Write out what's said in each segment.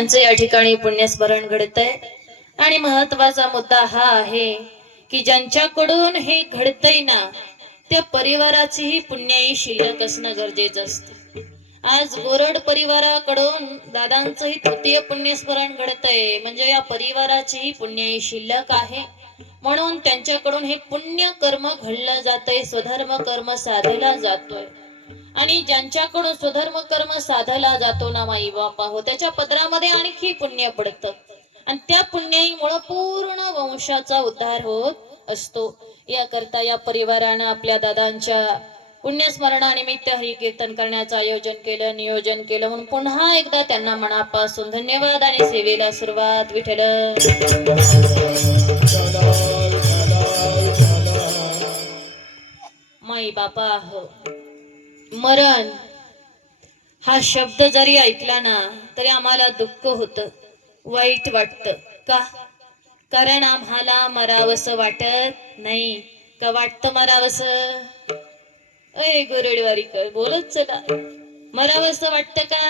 यांचं या ठिकाणी पुण्यस्मरण घडतंय. आणि महत्त्वाचा मुद्दा हा आहे की ज्यांच्याकडून हे घडतंय ना त्या परिवाराचीही पुण्याई शिल्लक असणं गरजेचं असतं. आज गोरड परिवाराकडून दादांचंही तृतीय पुण्यस्मरण घडतंय. म्हणजे या परिवाराचीही पुण्याई शिल्लक आहे. म्हणून त्यांच्याकडून हे पुण्य कर्म घडलं जातंय स्वधर्म कर्म साधला जातोय. आणि ज्यांच्याकडून स्वधर्म कर्म साधला जातो ना माई बापा हो त्याच्या पदरामध्ये आणखी पुण्य पडतं. आणि त्या पुण्याईमुळं पूर्ण वंशाचा उद्धार होत असतो. याकरता या परिवारानं आपल्या दादांच्या पुण्यस्मरणानिमित्त हरी कीर्तन करण्याचं आयोजन केलं नियोजन केलं. म्हणून पुन्हा एकदा त्यांना मनापासून धन्यवाद आणि सेवेला सुरुवात विठल माई बापा हो. मरण. हा शब्द जरी ऐकला ना तरी आम्हाला दुःख होत वाईट वाटत. का? कारण आम्हाला मरावस वाटत नाही. का वाटतं मरावस? अय गुरुडवारीकर बोलत चला. मरावस वाटतं का?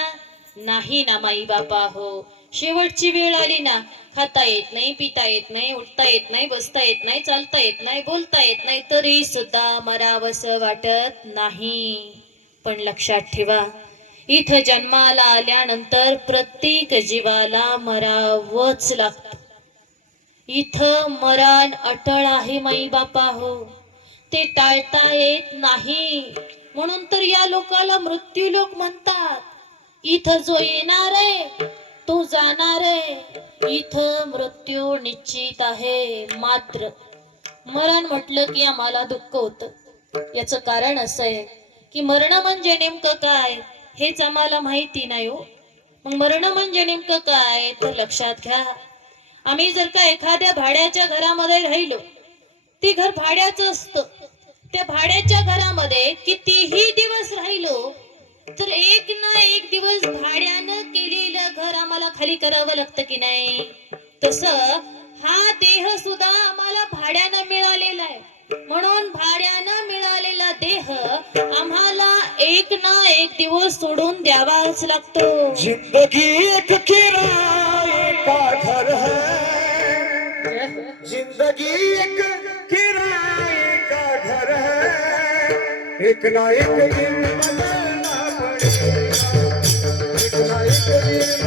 नाही ना माई बापा हो. शेवटची वेळ आली ना खाता येत नाही पिता येत नाही उठता येत नाही बसता येत नाही चालता येत नाही बोलता येत नाही तरी सुद्धा मरावस वाटत नाही. पण लक्षात ठेवा इथं जन्माला आल्यानंतर प्रत्येक जीवाला मरावच लागत. इथं मरण अटळ आहे माई बापा हो. ते टाळता येत नाही. म्हणून तर या लोकाला मृत्यू लोक म्हणतात. इथं जो येणार आहे तो जाणार आहे. इथं मृत्यू निश्चित आहे मात्र. मरण म्हटलं की आम्हाला दुःख होतं. याचं कारण असं आहे. की मरण म्हणजे नेमकं काय? हेच आम्हाला माहिती नाही हो. मग मरण म्हणजे नेमकं काय? तर लक्षात घ्या. आम्ही जर का एखाद्या भाड्याच्या घरामध्ये राहिलो ते घर भाड्याचं असतं. त्या भाड्याच्या घरामध्ये कितीही दिवस राहिलो तर एक ना एक दिवस भाड्यानं केलेलं घर आम्हाला खाली करावं लागतं की नाही? तस हा देह सुद्धा आम्हाला भाड्यानं मिळालेला आहे. म्हणून भाड्यानं मिळालेला देह आम्हाला एक ना एक दिवस सोडून द्यावाच लागतो. जिंदगी एक किराए का घर है? जिंदगी एक किराए का घर है? एक ना एक दिन बदलना पड़ेगा। एक ना एक दिन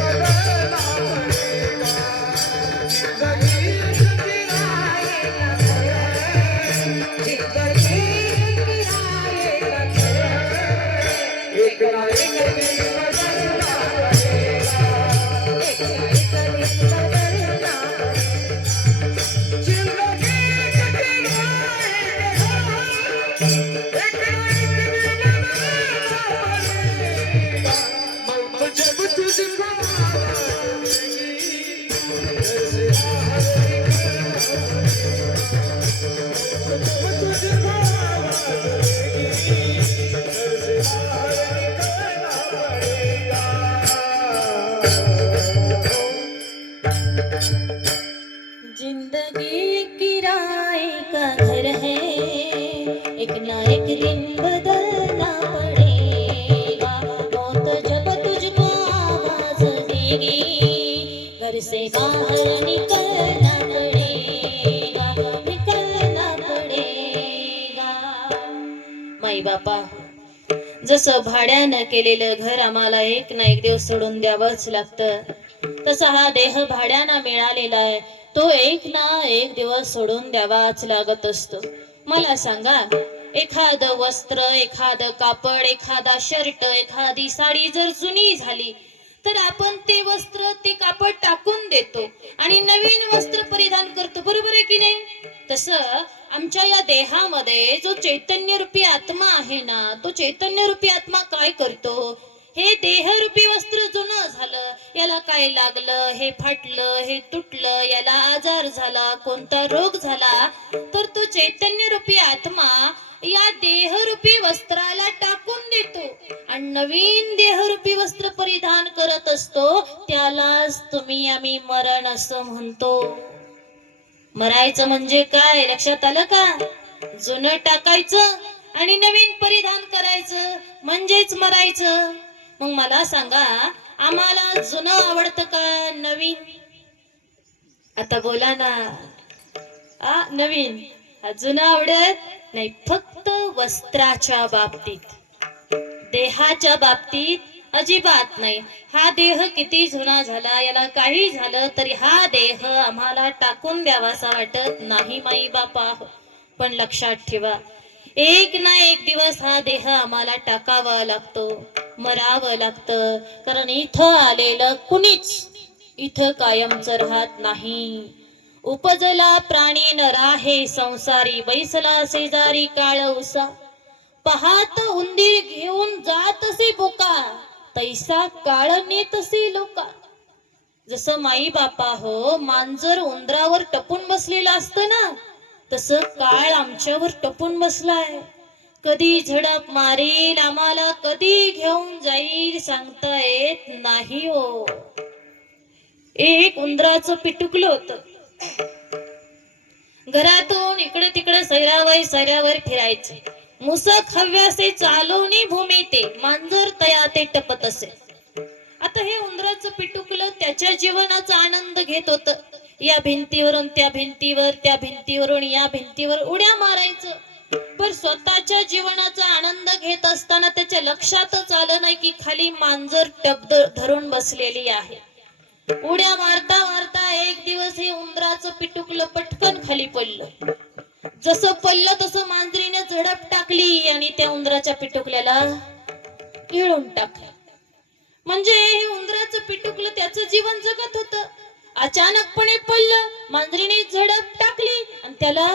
ज़िंदगी किराए का घर है, एक ना एक बदलना पड़ेगा। मौत जब तुझको आवाज़ घर से बाहर निकलना पड़ेगा निकलना पड़ेगा। माई बापा जसं भाड्यानं केलेलं घर आम्हाला एक ना एक दिवस सोडून द्यावंच लागतं. तसा हा देह भाड्यानं मिळालेला आहे. तो एक ना एक दिवस सोडून द्यावाच लागत असतो. मला सांगा एखाद वस्त्र एखाद कापड एखादा शर्ट एखादी साडी जर जुनी झाली तर आपण ते वस्त्र ते कापड टाकून देतो आणि नवीन वस्त्र परिधान करतो. बरोबर आहे की नाही? तसं आमच्या या देहामध्ये जो चैतन्य रूपी आत्मा आहे ना तो चैतन्य रूपी आत्मा काय करतो? हे देहरूपी वस्त्र जुनं झालं याला काय लागलं? हे फाटलं हे तुटलं याला आजार झाला कोणता रोग झाला? तर तो चैतन्य रूपी आत्मा या देहरूपी वस्त्राला टाकून देतो. आणि नवीन देहरूपी वस्त्र परिधान करत असतो त्यालाच तुम्ही आम्ही मरण असं म्हणतो. मरायचं म्हणजे काय? लक्षात आलं का? जुनं टाकायचं आणि नवीन परिधान करायचं. म्हणजेच मरायचं. मग मला सांगा आम्हाला जुनं आवडतं का नवीन? आता बोला ना. आ नवीन. जुनं आवडत नाही. फक्त वस्त्राच्या बाबतीत. देहाच्या बाबतीत अजिबात नाही. हा देह किती जुना झाला याला काही झालं तरी हा देह आम्हाला टाकून द्यावासा वाटत नाही माई बापा पण लक्षात ठेवा एक ना एक दिवस हा देह आम्हाला टाकावा लागतो मरावं लागतं. कारण इथं आलेलं कुणीच इथं कायमचं राहत नाही. उपजला प्राणी न राहे संसारी बैसला शेजारी काळ उसा. पहात उंदीर घेऊन जात असे बोका. तैसा काळ नेतसे लोका. जसं माई बापा हो मांजर उंदरावर टपून बसलेलं असतं ना तसं काळ आमच्यावर टपून बसलाय. कधी झडप मारेल आम्हाला कधी घेऊन जाईल सांगता येत नाही हो. एक उंदराचं पिटुकलं होतं. घरातून इकडे तिकडे सैरावर सैरावर फिरायचे. मुसक हव्यासे चालवणी भूमी ते मांजर तया ते टपत असे आता हे उंदराचं पिटुकलं त्याच्या जीवनाचा आनंद घेत होत. या भिंतीवरून त्या भिंतीवर त्या भिंतीवरून या भिंतीवर उड्या मारायचं. पण स्वतःच्या जीवनाचा आनंद घेत असताना त्याच्या लक्षातच आलं नाही की खाली मांजर टब धरून बसलेली आहे. उड्या मारता मारता एक दिवस हे उंदराचं पिटुकलं पटकन खाली पडलं. जसं पडलं तसं मांजरीने झडप टाकली आणि त्या उंदराच्या पिटुकल्याला पिळून टाकलं. म्हणजे हे उंदराचं पिटुकलं त्याचं जीवन जगत होत. अचानकपणे पडलं मांजरीने झडप टाकली आणि त्याला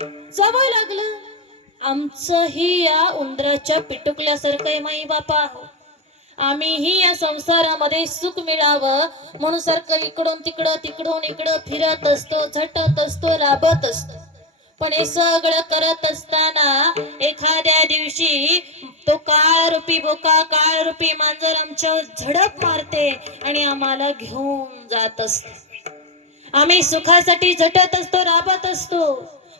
जावं लागलं. आमचंही या उंदराच्या पिटुकल्यासारखं आहे माई बापा. आम्हीही या संसारामध्ये सुख मिळावं म्हणून सारखं इकडून तिकडं तिकडून इकडं फिरत असतो झटत असतो राबत असतो. पण हे सगळं करत असताना एखाद्या दिवशी तो काळ रूपी बोका काळ रूपी मांजर आमच्यावर झडप मारते आणि आम्हाला घेऊन जात असते. आम्ही सुखासाठी झटत असतो राबत असतो.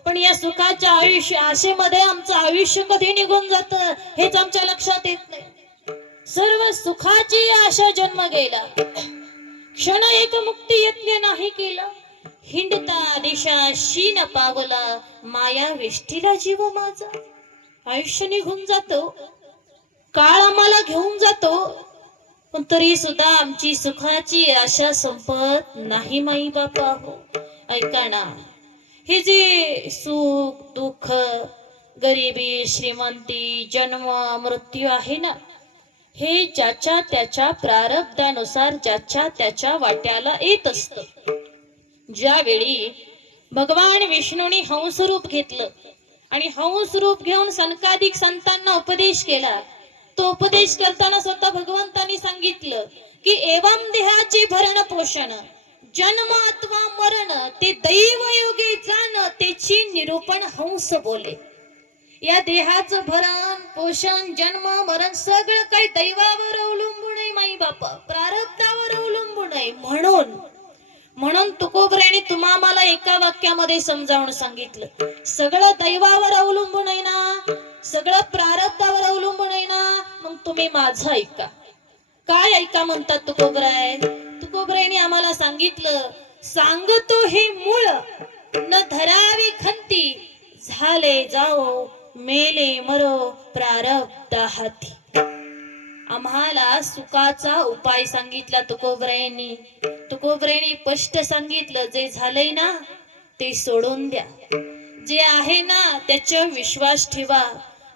पण या सुखाच्या आयुष्य आशेमध्ये आमचं आयुष्य कधी निघून जात हेच आमच्या लक्षात येत नाही. सर्व सुखाची आशा जन्म गेला. क्षण एक मुक्ती यत्न नाही केला. हिंडता दिशा शीन पावला माया वेष्टीला जीव माझा. आयुष्य निघून जातो काळ आम्हाला घेऊन जातो पण तरी सुद्धा आमची सुखाची आशा संपत नाही माई बापा हो ऐका ना हे जे सुख दुःख गरिबी श्रीमंती जन्म मृत्यू आहे ना हे ज्याच्या त्याच्या प्रारब्धानुसार ज्याच्या त्याच्या वाट्याला येत असत. ज्यावेळी भगवान विष्णूने हंस रूप घेतलं आणि हंस रूप घेऊन सनकाधिक संतांना उपदेश केला तो उपदेश करताना स्वतः भगवंतांनी सांगितलं की एवम देहाचे भरण पोषण जन्म अथवा मरण ते दैव योगे जाण त्याची निरूपण हंस बोले. या देहाचं भरण पोषण जन्म मरण सगळं काही दैवावर अवलंबून आहे माई बाप प्रारब्धावर अवलंबून आहे. म्हणून म्हणून तुकोबऱ्याने तुम्हा मला एका वाक्यामध्ये समजावून सांगितलं. सगळं दैवावर अवलंबून आहे ना? सगळं प्रारब्धावर अवलंबून आहे ना? मग तुम्ही माझं ऐका. काय ऐका म्हणतात तुकोबराय तुकोबरायने आम्हाला सांगितलं सांगतो हे मूळ न धरावी खंती झाले जाओ मेले मरो प्रारब्ध हाती आम्हाला सुखाचा उपाय सांगितला तुकोबरायांनी तुकोबरायांनी स्पष्ट सांगितलं जे झालंय ना ते सोडून द्या. जे आहे ना त्याच्यावर विश्वास ठेवा.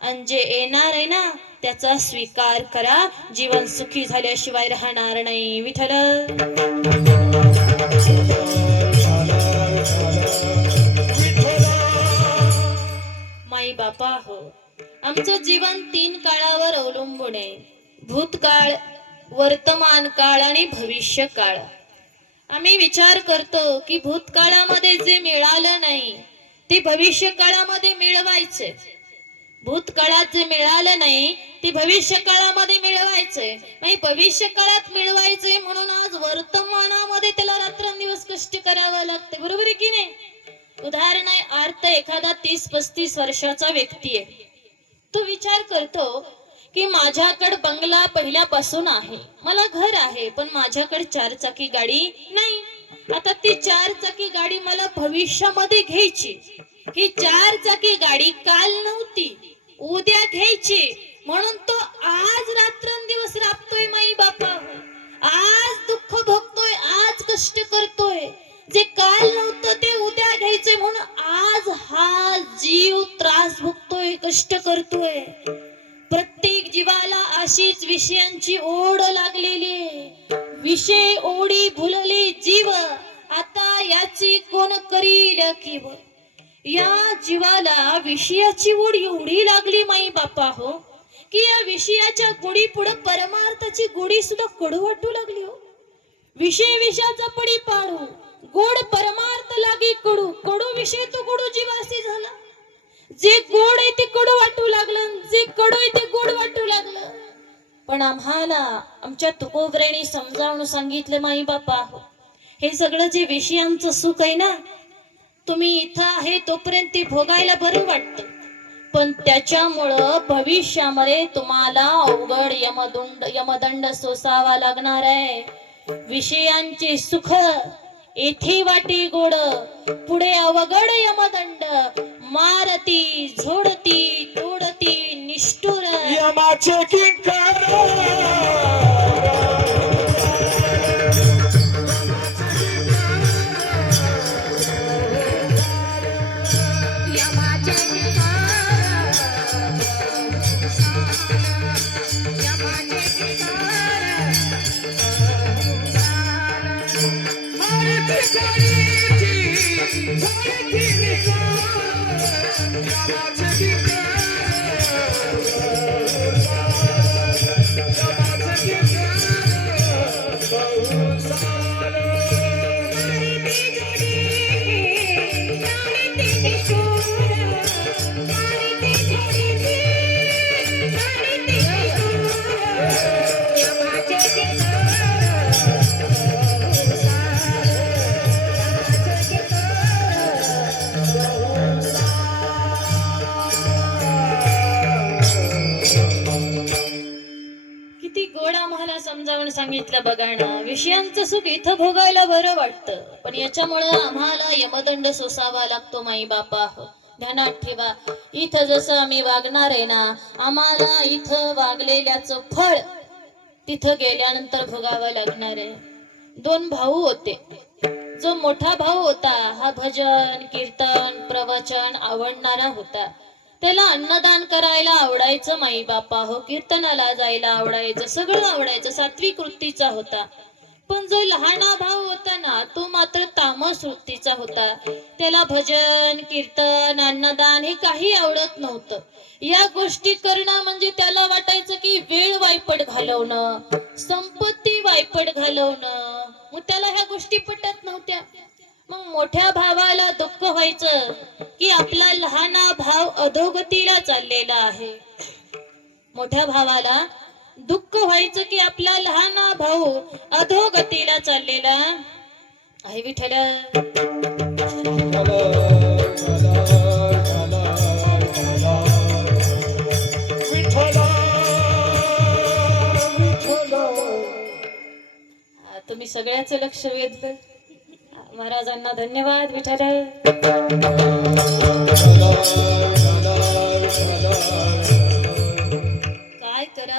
आणि जे येणार आहे ना त्याचा स्वीकार करा. जीवन सुखी झाल्याशिवाय राहणार नाही. विठल माई बापा हो आमचं जीवन तीन काळावर अवलंबून आहे. भूतकाळ वर्तमान काळ आणि भविष्य काळ आम्ही विचार करतो की भूतकाळामध्ये जे मिळालं नाही ते भविष्य काळामध्ये मिळवायचे. भूतकाळात जे मिळालं नाही ते भविष्य काळामध्ये मिळवायचंय नाही भविष्य काळात मिळवायचंय म्हणून आज वर्तमानामध्ये त्याला रात्रंदिवस कष्ट करावं लागते. बरोबर आहे की नाही? उदाहरण आहे अर्थ एखादा तीस पस्तीस वर्षाचा व्यक्ती आहे. तो विचार करतो की माझ्याकडे बंगला पहिल्यापासून आहे. मला घर आहे पण माझ्याकडे चार चाकी गाडी नाही. आता ती चार चाकी गाडी मला भविष्यामध्ये घ्यायची. ही चार चाकी गाडी काल नव्हती उद्या घ्यायची. म्हणून तो आज रात्रंदिवस राबतोय माई बापा. आज दुःख भोगतोय आज कष्ट करतोय. जे काल नव्हतं ते उद्या घ्यायचे म्हणून आज हा जीव त्रास भोगतोय कष्ट करतोय. प्रत्येक जीवाला अशीच विषयांची ओढ लागलेली आहे. विषय ओढी भुलले जीव आता याची कोण करील किव या जीवाला विषयाची ओढ एवढी लागली माई बापा हो की या विषयाच्या गुढी पुढे परमार्थाची गुढी सुद्धा कडू लागली हो. विषय विषयाचा पडी पाडू गोड परमार्थ लागी कडू कडू विषय तो कडू जीवासी झाला. जे गोड आहे ते कडू वाटू लागलं. जे कडू आहे ते गोड वाटू लागलं. पण आम्हाला आमच्या तुकोबऱ्याने समजावून सांगितलं माई बापा हे सगळं जे विषयांचं सुख आहे ना तुम्ही इथं आहे तोपर्यंत ते भोगायला बरं वाटतं. पण त्याच्यामुळं भविष्यामध्ये तुम्हाला अवघड यमदुंड यमदंड सोसावा लागणार आहे. विषयांचे सुख येथे वाटे गोड पुढे अवघड यमदंड. मारती झोडती तोडती निष्ठुर. यमाचे किंकर! विषयांचं सुख इथं भोगायला बरं वाटतं. पण याच्यामुळे आम्हाला यमदंड सोसावा लागतो माई बापा ध्यानात ठेवा. इथं जसं आम्ही वागणार आहे ना आम्हाला इथं वागलेल्याचं फळ तिथं गेल्यानंतर भोगावं लागणार आहे. दोन भाऊ होते. जो मोठा भाऊ होता हा भजन कीर्तन प्रवचन आवडणारा होता. त्याला अन्नदान करायला आवडायचं माई बापा हो कीर्तनाला जायला आवडायचं सगळं आवडायचं. सात्विक वृत्तीचा होता. पण जो लहाना भाव होता ना तो मात्र तामस वृत्तीचा होता. त्याला भजन कीर्तन अन्नदान हे काही आवडत नव्हतं. या गोष्टी करणं म्हणजे त्याला वाटायचं की वेळ वायपट घालवणं संपत्ती वायपट घालवणं. मग त्याला ह्या गोष्टी पटत नव्हत्या. मग मोठ्या भावाला दुःख व्हायचं की आपला लहाना भाव अधोगतीला चाललेला आहे. मोठ्या भावाला दुःख व्हायचं की आपला लहाना भाऊ अधोगतीला चाललेला. आहे विठ्ठल. तुम्ही सगळ्याच लक्ष वेधलं. महाराजांना धन्यवाद विठ्ठल.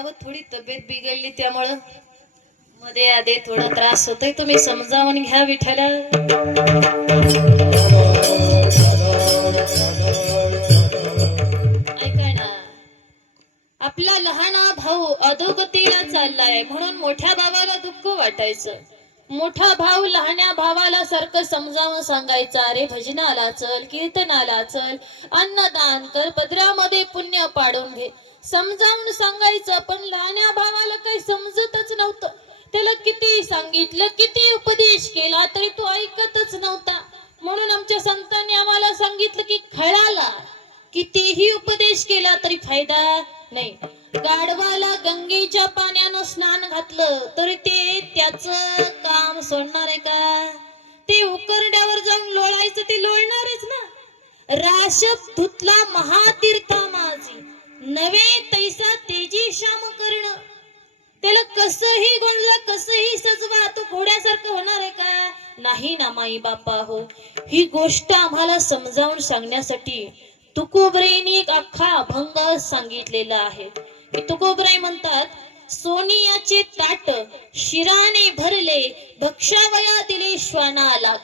काय थोडी तब्येत बिघडली त्यामुळं मध्ये आधे थोडा त्रास होतोय. तुम्ही समजावून घ्या विठ्ठल. आपला लहाना भाऊ अधोगतीला चाललाय म्हणून मोठ्या भावाला दुःख वाटायचं. मोठा भाऊ लहान्या भावाला सारखं समजावून सांगायचं अरे भजनाला चल कीर्तनाला चल अन्नदान कर पदरामध्ये पुण्य पाडून घे. समजावून सांगायचं पण लहान्या भावाला काही समजतच नव्हतं. त्याला किती सांगितलं किती उपदेश केला तरी तो ऐकतच नव्हता. म्हणून आमच्या संतांनी आम्हाला सांगितलं की खळाला कितीही उपदेश केला तरी फायदा नाही. गाढवाला गंगेच्या पाण्यानं स्नान घातलं तरी ते त्याच काम सोडणार आहे का? ते उकरड्यावर जाऊन लोळायचं ते लोळणारच ना. राशत धुतला महातीर्थ माझी. नवे तैसा तेजी श्याम कर्ण. त्याला कसंही गोंधळा कसंही सजवा तो घोड्यासारखं होणार आहे का? नाही ना माई बापा हो. ही गोष्ट आम्हाला समजावून सांगण्यासाठी तुकोबरेने एक अख्खा अभंग सांगितलेला आहे. की तुकोबराय म्हणतात सोनियाचे ताट शिराने भरले भक्षावया दिले श्वानाला.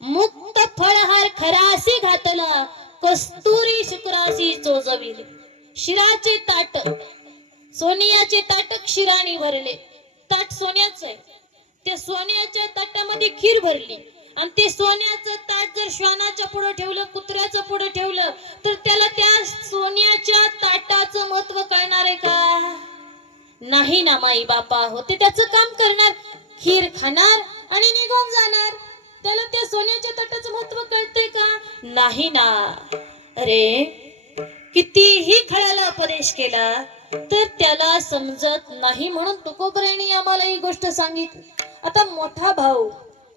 मुक्त फळहार खरासी घातला कस्तुरी शुक्रासी चोजविले. शिराचे ताट. सोनियाचे ताट शिराने भरले. ताट सोन्याचं आहे. त्या सोन्याच्या ताटामध्ये खीर भरली. आणि ते सोन्याचं ताट जर श्वानाच्या पुढे ठेवलं कुत्र्याचं पुढे ठेवलं तर त्याला त्या सोन्याच्या ताटाचं महत्त्व कळणार आहे का? नाही ना माई बापा हो ते त्याचं काम करणार. खीर खाणार आणि निघून जाणार. त्याला त्या सोन्याच्या ताटाचं महत्त्व कळतंय का? नाही ना. अरे कितीही खळ्याला उपदेश केला तर त्याला समजत नाही म्हणून तुकोबरायने आम्हाला ही गोष्ट सांगितली. आता मोठा भाऊ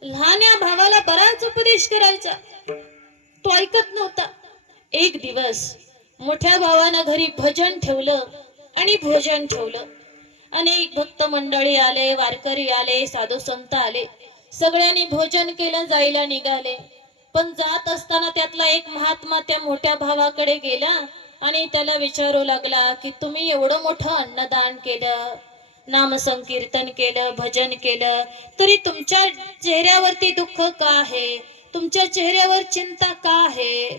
लहान्या भावाला बराच उपदेश करायचा. तो ऐकत नव्हता. एक दिवस मोठ्या भावानं घरी भजन ठेवलं आणि भोजन ठेवलं. अनेक भक्त मंडळी आले वारकरी आले साधू संत आले. सगळ्यांनी भोजन केलं जायला निघाले. पण जात असताना त्यातला एक महात्मा त्या मोठ्या भावाकडे गेला आणि त्याला विचारू लागला की तुम्ही एवढं मोठं अन्नदान केलं नामसंकीर्तन केलं भजन केलं तरी तुमच्या चेहऱ्यावरती दुःख का आहे? तुमच्या चेहऱ्यावर चिंता का आहे?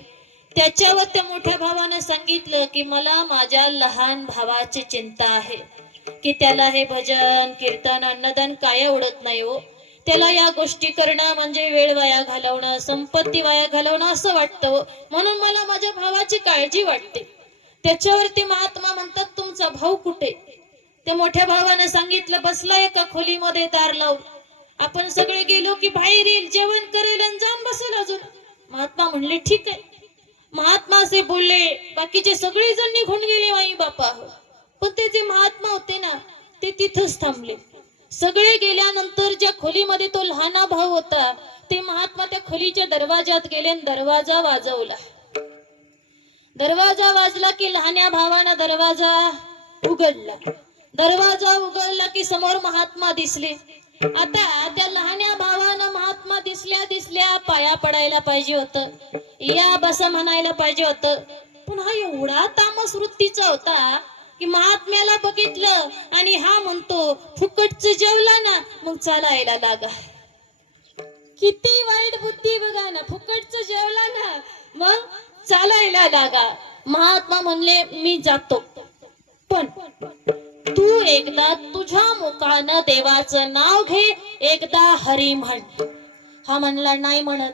त्याच्यावर त्या मोठ्या भावानं सांगितलं की मला माझ्या लहान भावाची चिंता आहे की त्याला हे भजन कीर्तन अन्नदान काय आवडत नाही हो. त्याला या गोष्टी करणं म्हणजे वेळ वाया घालवणं संपत्ती वाया घालवणं असं वाटतं. म्हणून मला माझ्या भावाची काळजी वाटते. त्याच्यावरती महात्मा म्हणतात तुमचा भाऊ कुठे? त्या मोठ्या भावानं सांगितलं बसला एका खोलीमध्ये दार लावून. आपण सगळे गेलो की बाहेर येईल जेवण करेल आणि जाऊन बसेल अजून. महात्मा म्हणले ठीक आहे. महात्मा असे बोलले बाकीचे सगळे जण निघून गेले आई बापा. पण ते जे महात्मा होते ना ते तिथंच थांबले. सगळे गेल्यानंतर ज्या खोलीमध्ये तो लहाना भाऊ होता ते महात्मा त्या खोलीच्या दरवाजात गेले आणि दरवाजा वाजवला. दरवाजा वाजला की लहान्या भावानं दरवाजा उघडला. दरवाजा उघडला की समोर महात्मा दिसले. आता त्या लहान्या भावानं महात्मा दिसल्या दिसल्या पाया पडायला पाहिजे होत. या बस म्हणायला पाहिजे होत. पण हा एवढा तामस वृत्तीचा होता की महात्म्याला बघितलं आणि हा म्हणतो फुकटच जेवला ना मग चालायला लागा. किती वाईट बुद्धी बघा ना फुकटच जेवला ना मग चालायला लागा. महात्मा म्हणले मी जातो. पण तू एकदा तुझ्या मुखानं देवाचं नाव घे एकदा हरी म्हण. हा म्हणला नाही म्हणत.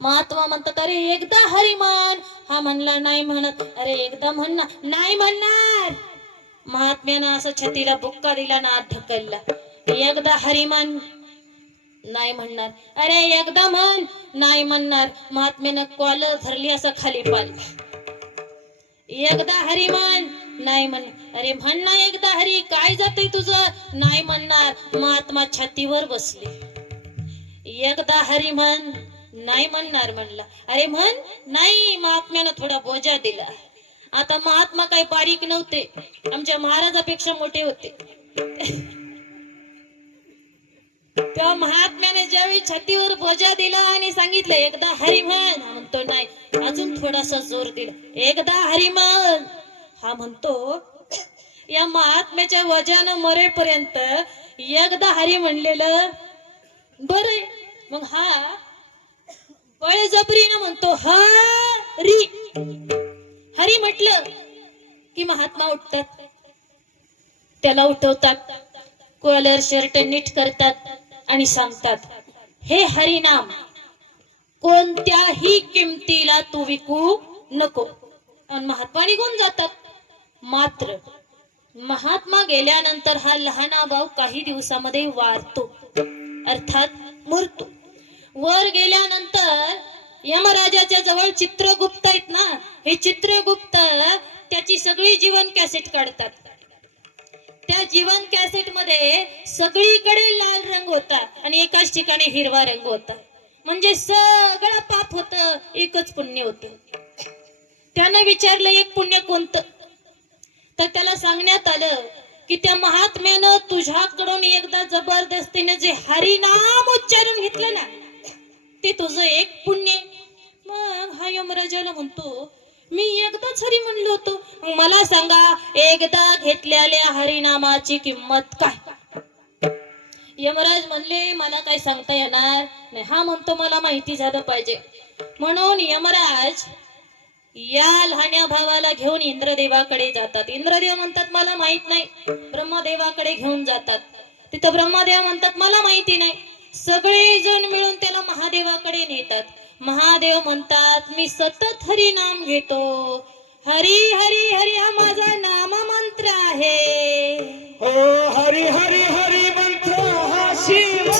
महात्मा म्हणतात अरे एकदा हरी म्हण. हा म्हणला नाही म्हणत. अरे एकदा म्हण नाही म्हणणार. महात्म्यानं असं छतीला बुक्का दिला ना आत ढकलला. एकदा हरी म्हण नाही म्हणणार. अरे एकदा म्हण नाही म्हणणार. महात्म्यानं कॉलर धरली असं खाली पाल. एकदा हरी म्हण नाही म्हण अरे म्हण ना एकदा हरी काय जातंय तुझं? नाही म्हणणार. महात्मा छातीवर बसले. एकदा हरी म्हण नाही म्हणणार म्हणला. अरे म्हण नाही. महात्म्यानं थोडा बोजा दिला. आता महात्मा काही बारीक नव्हते. आमच्या महाराजापेक्षा मोठे होते. त्या महात्म्याने ज्यावेळी छातीवर भोजा दिला आणि सांगितलं एकदा हरिमान म्हणतो नाही अजून थोडासा जोर दिला. एकदा हरिमान हा म्हणतो या महात्म्याच्या वजानं मरेपर्यंत एकदा हरी म्हणलेलं बर मग हा बळजबरीनं म्हणतो हरी. हरी म्हटलं की महात्मा उठतात. त्याला उठवतात. कॉलर शर्ट नीट करतात आणि सांगतात हे हरिनाम कोणत्याही किमतीला तू विकू नको. आणि महात्मा निघून जातात. मात्र महात्मा गेल्यानंतर हा लहाना भाऊ काही दिवसामध्ये वारतो अर्थात मरतो. वर गेल्यानंतर यमराजाच्या जवळ चित्रगुप्त आहेत ना हे चित्रगुप्त त्याची सगळी जीवन कॅसेट काढतात. त्या जीवन कॅसेटमध्ये सगळीकडे लाल रंग होता आणि एकाच ठिकाणी हिरवा रंग होता. म्हणजे सगळं पाप होत एकच पुण्य होत. त्यानं विचारलं एक पुण्य कोणतं? तर त्याला सांगण्यात आलं की त्या महात्म्यानं तुझ्याकडून एकदा जबरदस्तीने जे हरिनाम उच्चारून घेतलं ना ते तुझं एक पुण्य. मग हा यमराजाला म्हणतो मी एकदाच हरी म्हणलो होतो. मला सांगा एकदा घेतलेल्या हरिनामाची किंमत काय? यमराज म्हणले मला काय सांगता येणार नाही. हा म्हणतो मला माहिती झालं पाहिजे. म्हणून यमराज या लहान्या भावाला घेऊन इंद्रदेवाकडे जातात. इंद्रदेव म्हणतात मला माहीत नाही. ब्रह्मदेवाकडे घेऊन जातात. तिथं ब्रह्मदेव म्हणतात मला माहिती नाही. सगळेजण मिळून त्याला महादेवाकडे नेतात. महादेव म्हणतात मी सतत हरी नाम घेतो. हरी हरी हरी हा माझा नाम मंत्र आहे हरी हरी हरी मंत्र हा शिवा